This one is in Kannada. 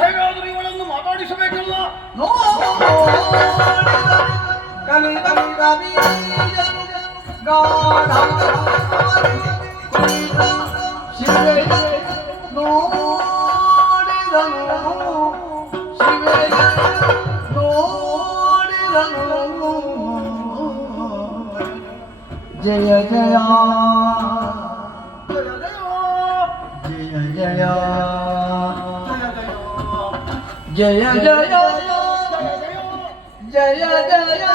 ಹೇಗಾದ್ರೂ ಇವಳನ್ನು ಮಾತಾಡಿಸಬೇಕಲ್ಲ ನೋಡಿದನು ಜಯ ಜಯ ಜಯ ಜಯ ಜಯ ಜಯ ಜಯ ಜಯ